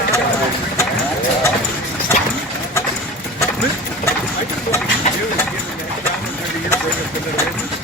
I think what we should do is give them that challenge every year, bring us another interest.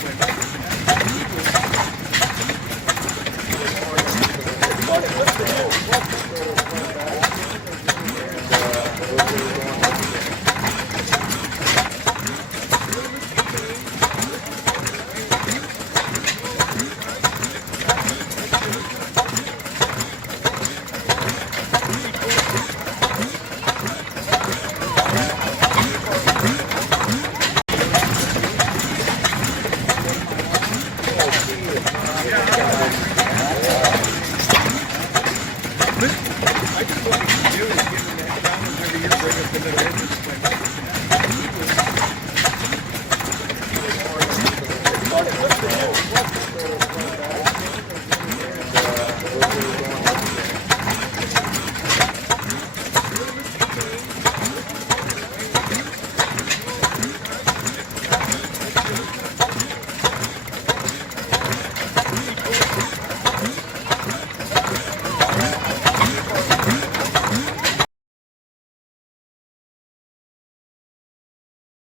I think what we should do is give them that challenge every year, bring us another interest.